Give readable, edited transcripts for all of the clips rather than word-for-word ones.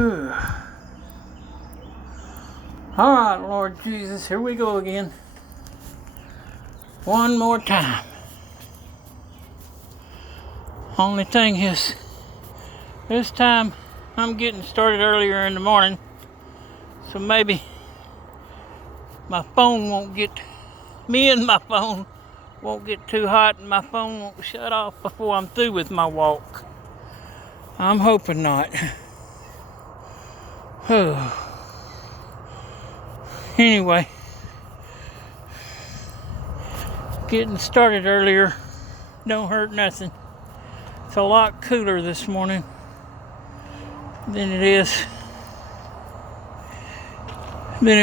All right, Lord Jesus, here we go again. One more time. Only thing is, this time I'm getting started earlier in the morning, so maybe my phone won't get, me and my phone won't get too hot and my phone won't shut off before I'm through with my walk. I'm hoping not. Anyway, getting started earlier don't hurt nothing. It's a lot cooler this morning than it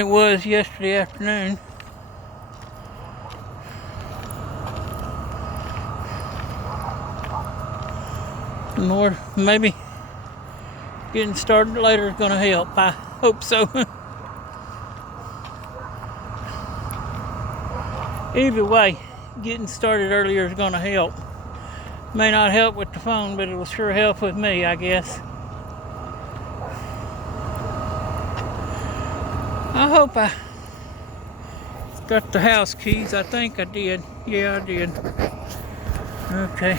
was yesterday afternoon. Lord, maybe getting started later is going to help. I hope so. Either way, getting started earlier is going to help. May not help with the phone, but it will sure help with me, I guess. I hope I got the house keys. I think I did. Yeah, I did. Okay.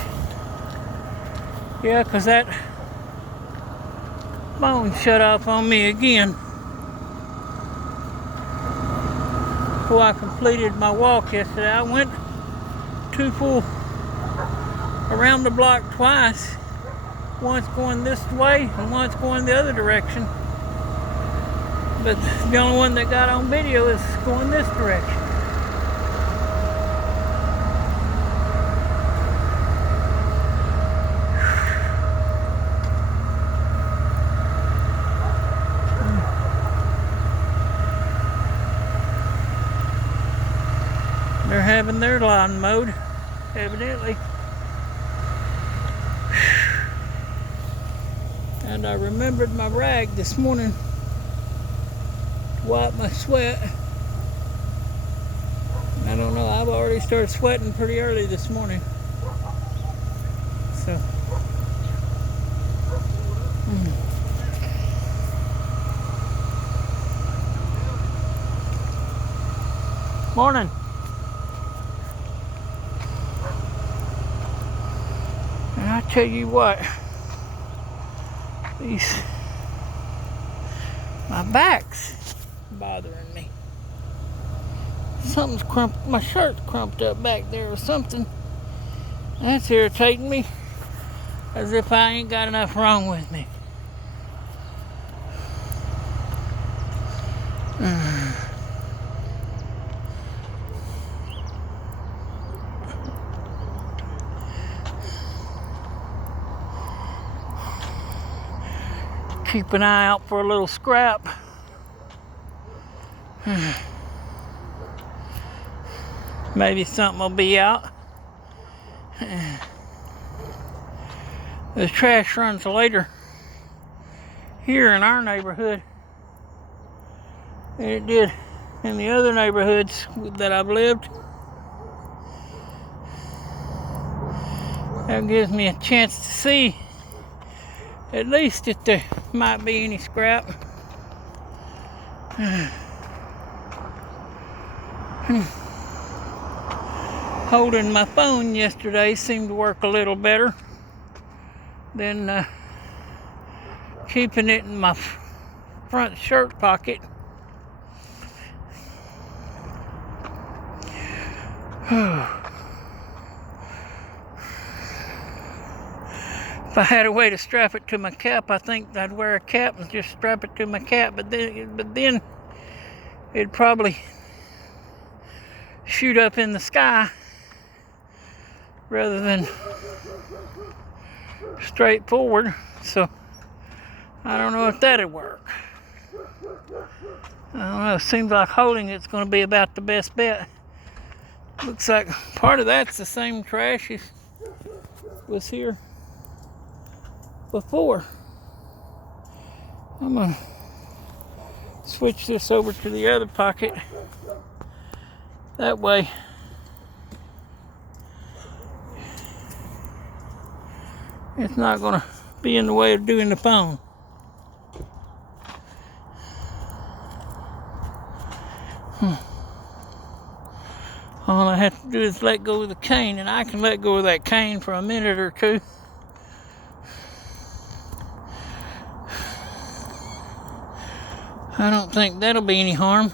Yeah, 'cause that phone shut off on me again before I completed my walk yesterday. I went around the block twice, once going this way and once going the other direction. But the only one that got on video is going this direction. They're having their lawn mowed, evidently. And I remembered my rag this morning to wipe my sweat. I don't know, I've already started sweating pretty early this morning. So. Morning. And I tell you what, my back's bothering me. Something's my shirt's crumped up back there or something. That's irritating me, as if I ain't got enough wrong with me. Keep an eye out for a little scrap. Maybe something will be out. The trash runs later here in our neighborhood than it did in the other neighborhoods that I've lived. That gives me a chance to see at least if there might be any scrap. Holding my phone yesterday seemed to work a little better than keeping it in my front shirt pocket. If I had a way to strap it to my cap, I think I'd wear a cap and just strap it to my cap, but then it'd probably shoot up in the sky rather than straight forward. So I don't know if that'd work. I don't know, it seems like holding it's going to be about the best bet. Looks like part of that's the same trash as was here before. I'm going to switch this over to the other pocket. That way it's not going to be in the way of doing the phone. All I have to do is let go of the cane, and I can let go of that cane for a minute or two. I don't think that'll be any harm.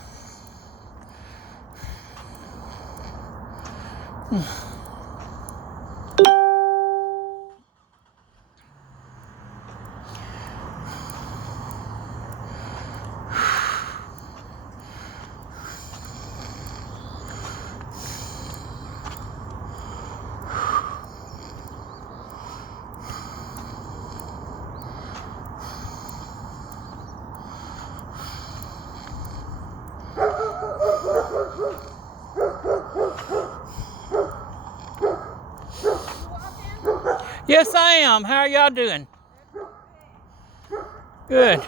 Yes, I am. How are y'all doing? Good.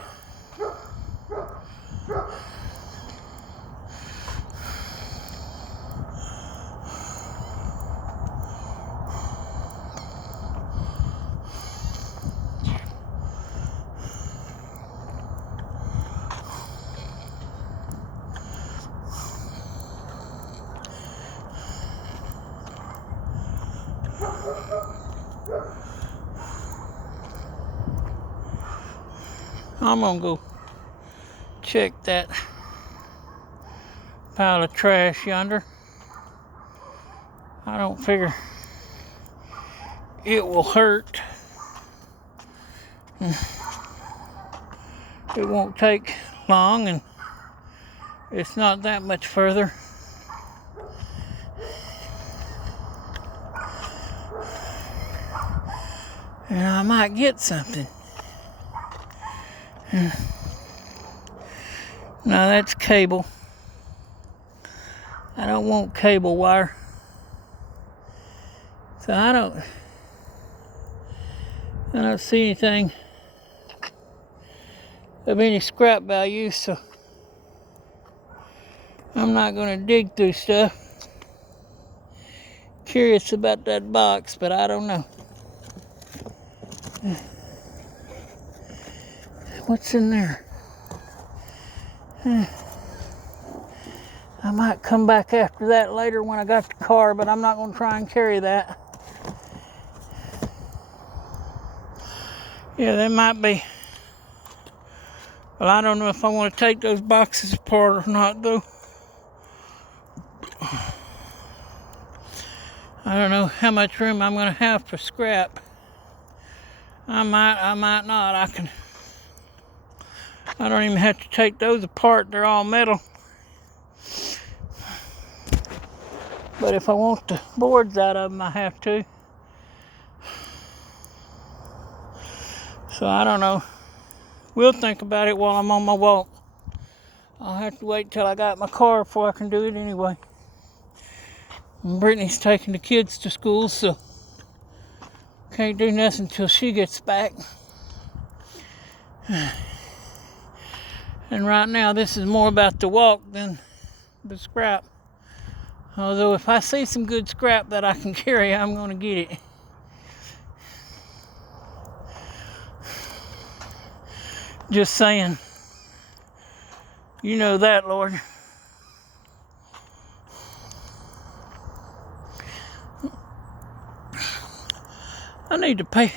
I'm gonna go check that pile of trash yonder. I don't figure it will hurt. It won't take long, and it's not that much further. And I might get something. Now that's cable. I don't want cable wire. So I don't see anything of any scrap value, so I'm not gonna dig through stuff. Curious about that box, but I don't know. What's in there? I might come back after that later when I got the car, but I'm not going to try and carry that. Yeah, that might be. Well, I don't know if I want to take those boxes apart or not, though. I don't know how much room I'm going to have for scrap. I might not. I don't even have to take those apart. They're all metal. But if I want the boards out of them, I have to. So I don't know. We'll think about it while I'm on my walk. I'll have to wait till I got my car before I can do it anyway. And Brittany's taking the kids to school, so can't do nothing till she gets back. And right now, this is more about the walk than the scrap. Although if I see some good scrap that I can carry, I'm going to get it. Just saying. You know that, Lord. I need to pay.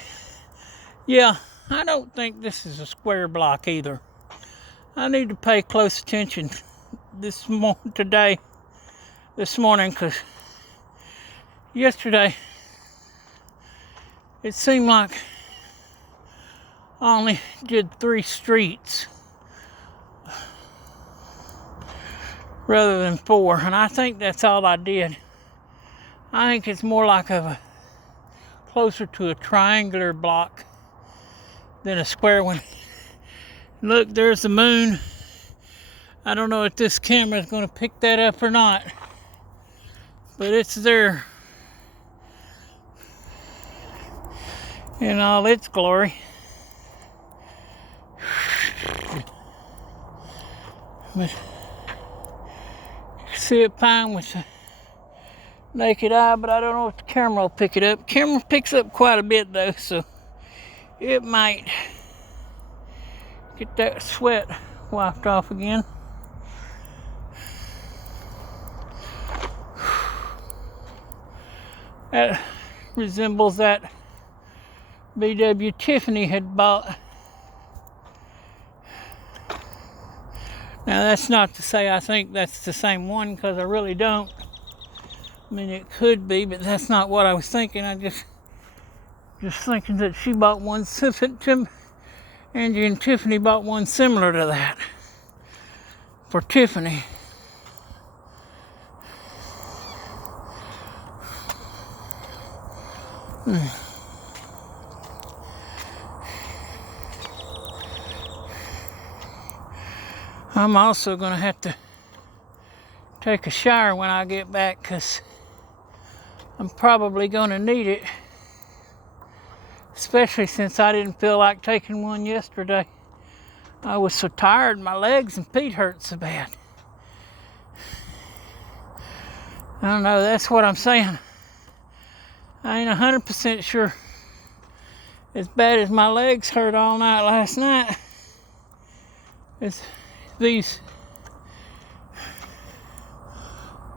Yeah, I don't think this is a square block either. I need to pay close attention this morning, because yesterday it seemed like I only did 3 streets rather than 4, and I think that's all I did. I think it's more like closer to a triangular block than a square one. Look, there's the moon. I don't know if this camera is going to pick that up or not, but it's there in all its glory. But you can see it fine with the naked eye, but I don't know if the camera will pick it up. Camera picks up quite a bit though, so it might get that sweat wiped off again. That resembles that BW Tiffany had bought. Now that's not to say I think that's the same one, because I really don't. I mean, it could be, but that's not what I was thinking. I just thinking that she bought one, Angie and Tiffany bought one similar to that for Tiffany. I'm also going to have to take a shower when I get back, because I'm probably going to need it. Especially since I didn't feel like taking one yesterday. I was so tired, my legs and feet hurt so bad. I don't know, that's what I'm saying. I ain't 100% sure. As bad as my legs hurt all night last night, it's these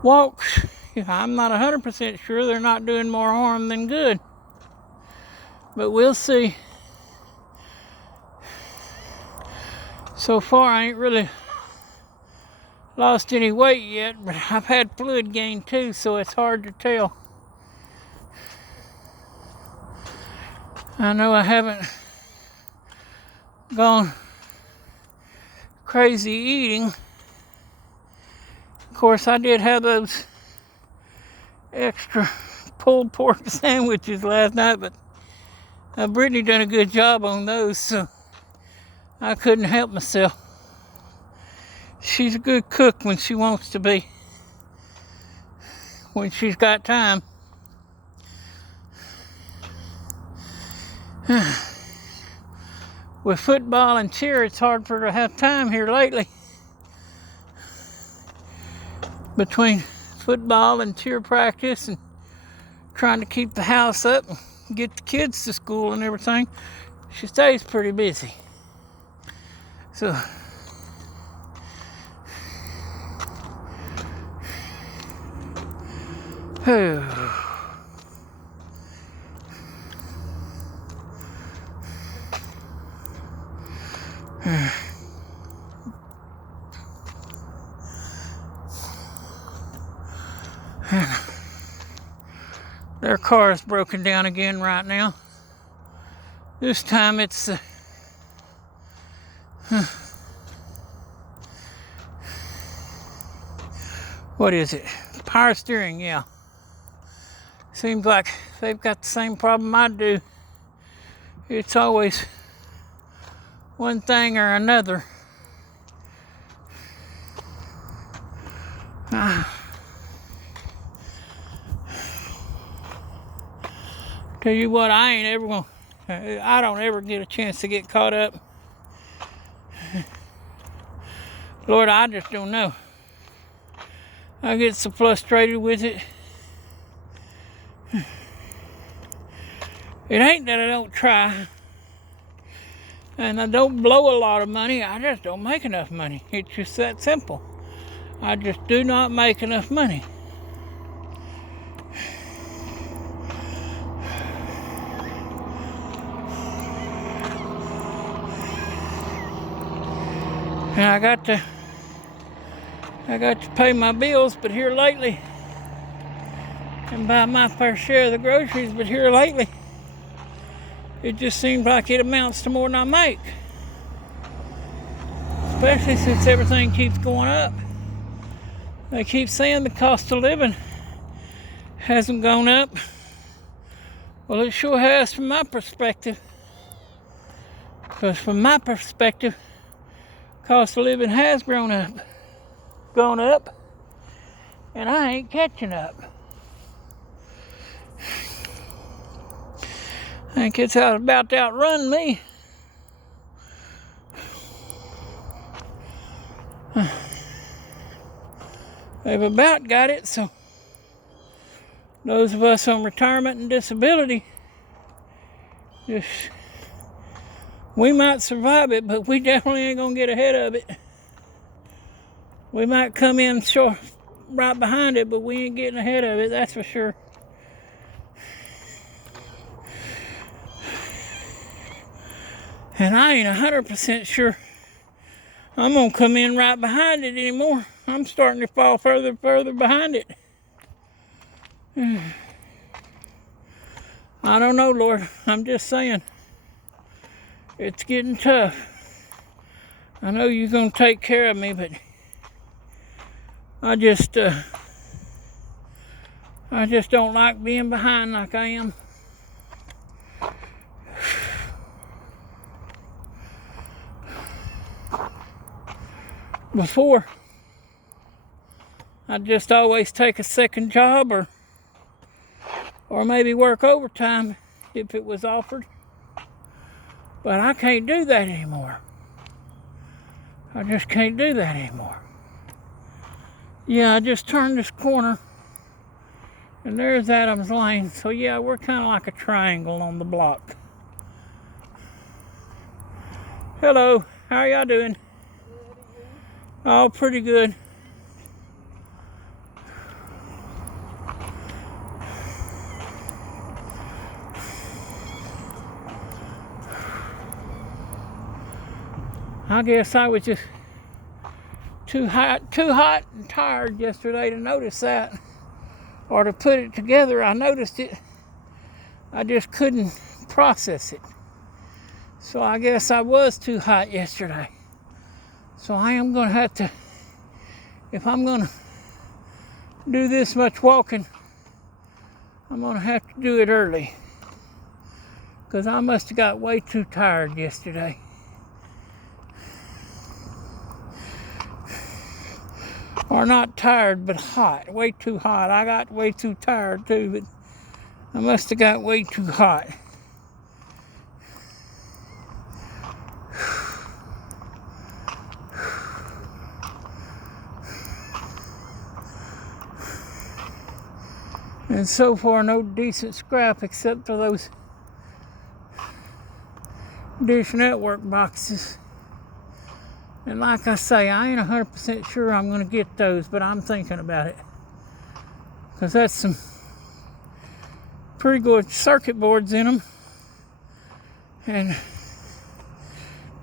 walks, I'm not 100% sure they're not doing more harm than good. But we'll see. So far, I ain't really lost any weight yet, but I've had fluid gain too, so it's hard to tell. I know I haven't gone crazy eating. Of course, I did have those extra pulled pork sandwiches last night, but Brittany done a good job on those, so I couldn't help myself. She's a good cook when she wants to be, when she's got time. With football and cheer, it's hard for her to have time here lately. Between football and cheer practice and trying to keep the house up and get the kids to school and everything, she stays pretty busy. So their car is broken down again right now. This time it's what is it? Power steering, yeah. Seems like they've got the same problem I do. It's always one thing or another. Tell you what, I don't ever get a chance to get caught up. Lord, I just don't know. I get so frustrated with it. It ain't that I don't try, and I don't blow a lot of money. I just don't make enough money. It's just that simple. I just do not make enough money. And I got to pay my bills, but here lately, and buy my fair share of the groceries, but here lately, it just seems like it amounts to more than I make. Especially since everything keeps going up. They keep saying the cost of living hasn't gone up. Well, it sure has from my perspective. Because from my perspective, cost of living has gone up, and I ain't catching up. I think it's about to outrun me. They've about got it, so those of us on retirement and disability, we might survive it, but we definitely ain't gonna get ahead of it. We might come in short right behind it, but we ain't getting ahead of it, that's for sure. And I ain't 100% sure I'm going to come in right behind it anymore. I'm starting to fall further and further behind it. I don't know, Lord. I'm just saying. It's getting tough. I know you're going to take care of me, but I just don't like being behind like I am. Before, I'd just always take a second job or maybe work overtime if it was offered. But I can't do that anymore. I just can't do that anymore. Yeah, I just turned this corner and there's Adams Lane. So yeah, we're kind of like a triangle on the block. Hello, how are y'all doing? Oh, pretty good. I guess I was just too hot and tired yesterday to notice that, or to put it together. I noticed it. I just couldn't process it. So I guess I was too hot yesterday. So I am going to have to, if I'm going to do this much walking, I'm going to have to do it early. Because I must have got way too tired yesterday. Or not tired, but hot. Way too hot. I got way too tired too, but I must have got way too hot. And so far, no decent scrap except for those Dish Network boxes. And like I say, I ain't 100% sure I'm going to get those, but I'm thinking about it. Because that's some pretty good circuit boards in them. And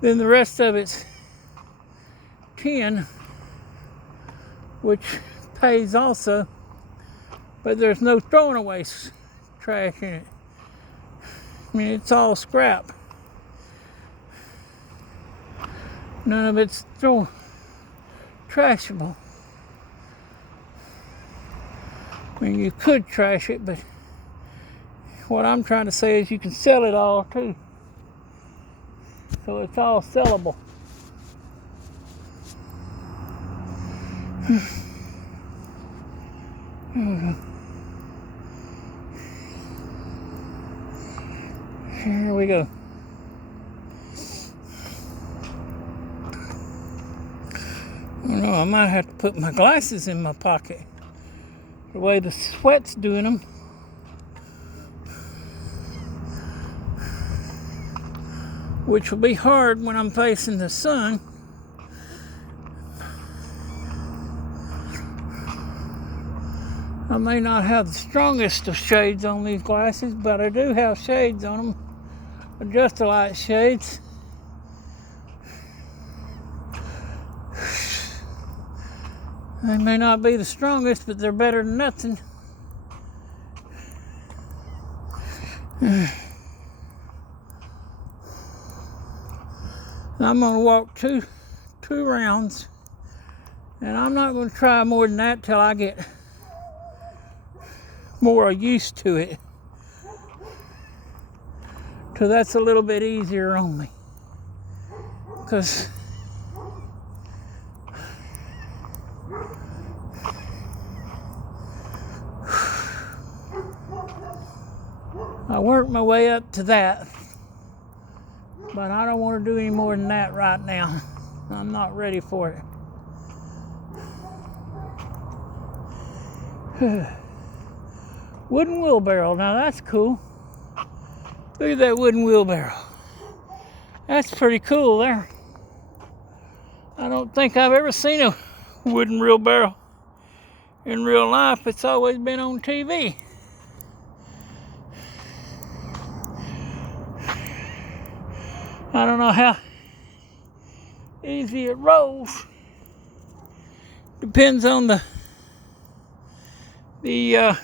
then the rest of it's tin, which pays also. But there's no throwing away trash in it. I mean, it's all scrap. None of it's trashable. I mean, you could trash it, but what I'm trying to say is you can sell it all too. So it's all sellable. Here we go. I don't know, I might have to put my glasses in my pocket. The way the sweat's doing them. Which will be hard when I'm facing the sun. I may not have the strongest of shades on these glasses, but I do have shades on them. Just light shades. They may not be the strongest, but they're better than nothing. I'm going to walk two rounds, and I'm not going to try more than that till I get more used to it. So that's a little bit easier on me. Because I worked my way up to that, but I don't want to do any more than that right now. I'm not ready for it. Wooden wheelbarrow, now that's cool. Look at that wooden wheelbarrow. That's pretty cool there. I don't think I've ever seen a wooden wheelbarrow in real life. It's always been on TV. I don't know how easy it rolls. Depends on the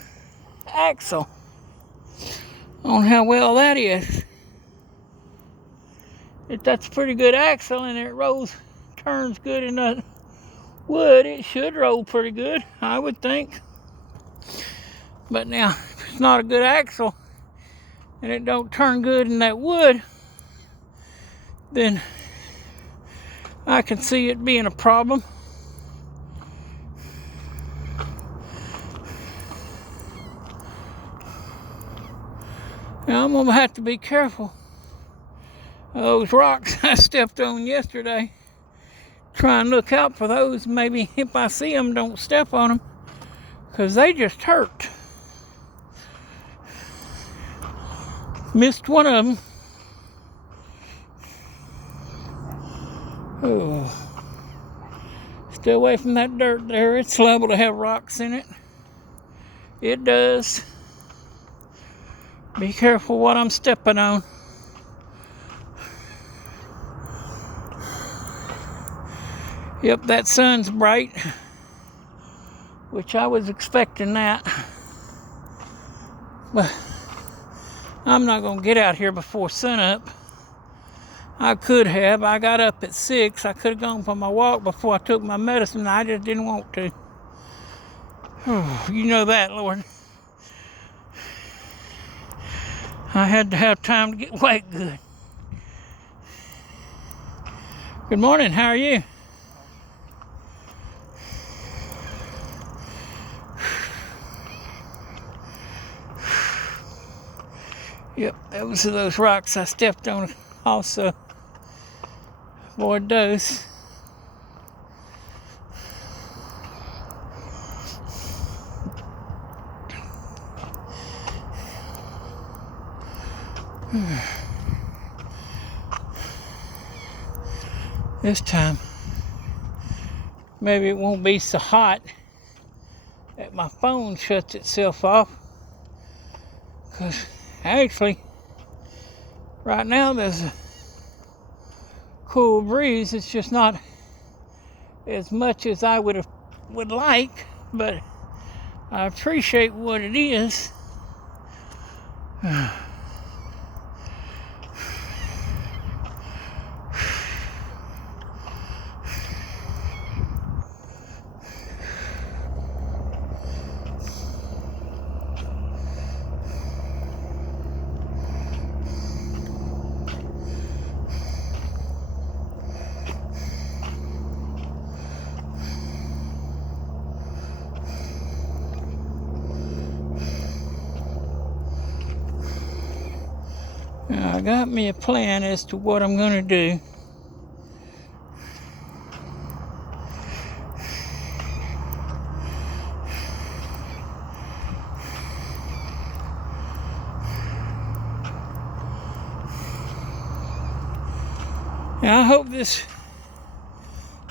axle, on how well that is. If that's a pretty good axle and it turns good in the wood, it should roll pretty good, I would think. But now, if it's not a good axle and it don't turn good in that wood, then I can see it being a problem. Now I'm gonna have to be careful of those rocks I stepped on yesterday. Try and look out for those. Maybe if I see them, don't step on them, because they just hurt. Missed one of them. Oh. Stay away from that dirt there. It's liable to have rocks in it. It does. Be careful what I'm stepping on. Yep, that sun's bright, which I was expecting that. But I'm not going to get out here before sunup. I could have. I got up at 6. I could have gone for my walk before I took my medicine. I just didn't want to. You know that, Lord. I had to have time to get awake good. Good morning. How are you? Yep, that was those rocks I stepped on also. Avoid those. This time, maybe it won't be so hot that my phone shuts itself off. Because actually, right now there's a cool breeze. It's just not as much as I would like, but I appreciate what it is. Now, I got me a plan as to what I'm going to do. Now, I hope this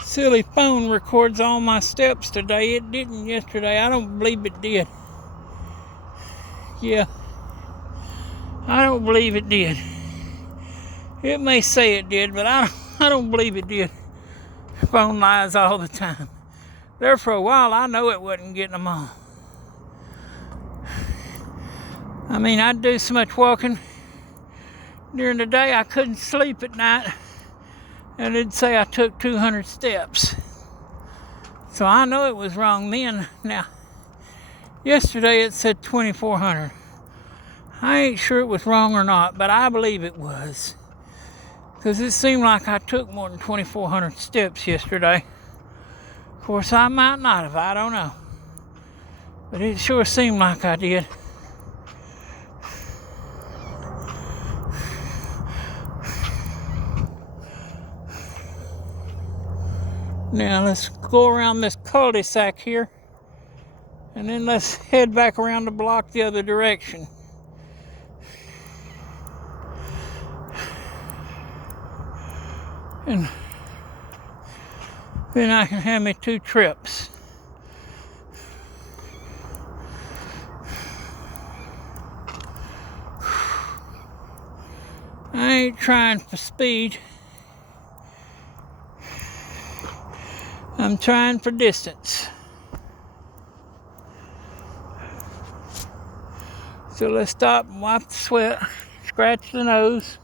silly phone records all my steps today. It didn't yesterday. I don't believe it did. Yeah. I don't believe it did. It may say it did, but I don't believe it did. Phone lies all the time. There for a while, I know it wasn't getting them all. I mean, I'd do so much walking during the day, I couldn't sleep at night. And it'd say I took 200 steps. So I know it was wrong then. Now, yesterday it said 2,400. I ain't sure it was wrong or not, but I believe it was. Because it seemed like I took more than 2,400 steps yesterday. Of course, I might not have, I don't know. But it sure seemed like I did. Now let's go around this cul-de-sac here. And then let's head back around the block the other direction. And then I can have me 2 trips. I ain't trying for speed. I'm trying for distance. So let's stop and wipe the sweat, scratch the nose.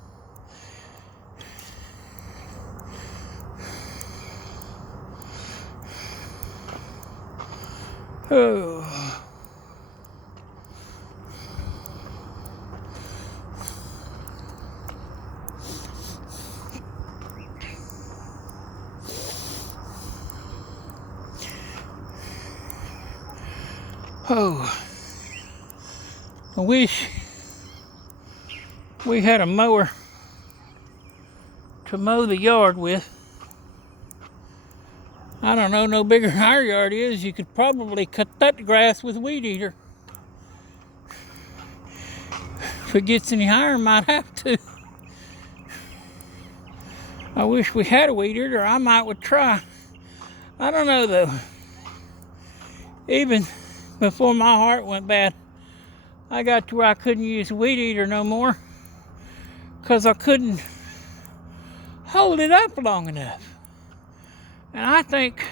Oh. Oh. I wish we had a mower to mow the yard with. I don't know, no bigger than our yard is. You could probably cut that grass with a weed eater. If it gets any higher, might have to. I wish we had a weed eater. I might would try. I don't know though. Even before my heart went bad, I got to where I couldn't use a weed eater no more because I couldn't hold it up long enough. And I think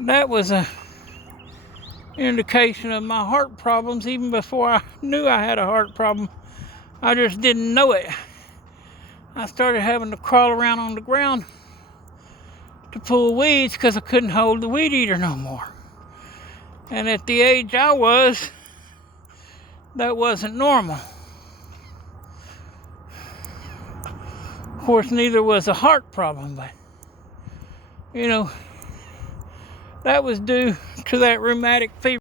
that was a indication of my heart problems even before I knew I had a heart problem. I just didn't know it. I started having to crawl around on the ground to pull weeds because I couldn't hold the weed eater no more. And at the age I was, that wasn't normal. Of course, neither was a heart problem, but you know, that was due to that rheumatic fever.